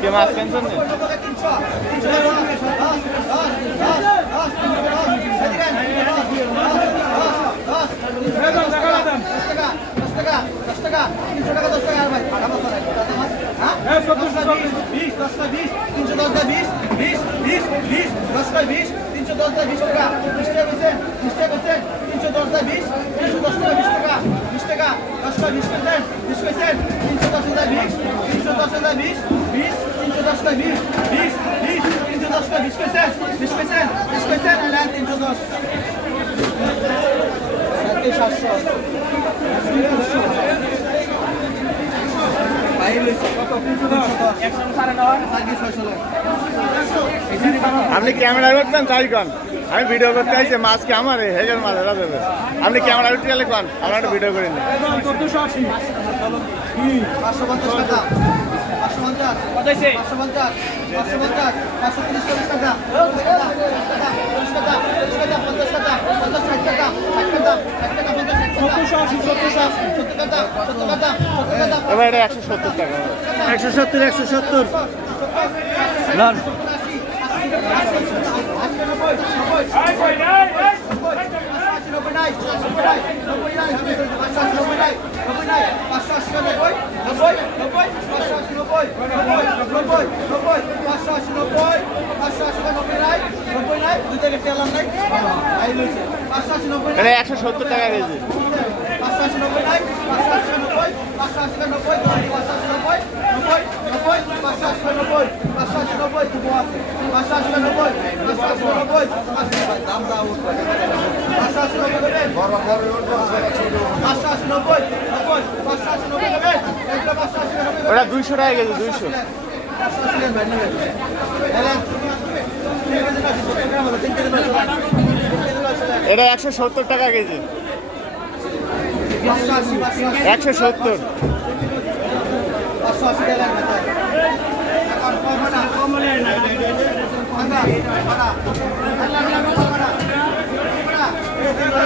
কে মাছ pension নেই আপনি camera করতেন তাই কন আমি ভিডিও করতে আইছি মাছ কি আমার হেগের মাছ এরা দেবে আপনি ক্যামেরা করতে গেলে কন আমরা একটা ভিডিও করে নিই 170 টাকা 170 লন এটা 170 টাকা কেজি 200 টাকা কেজি 200 এটা 170 টাকা কেজি 170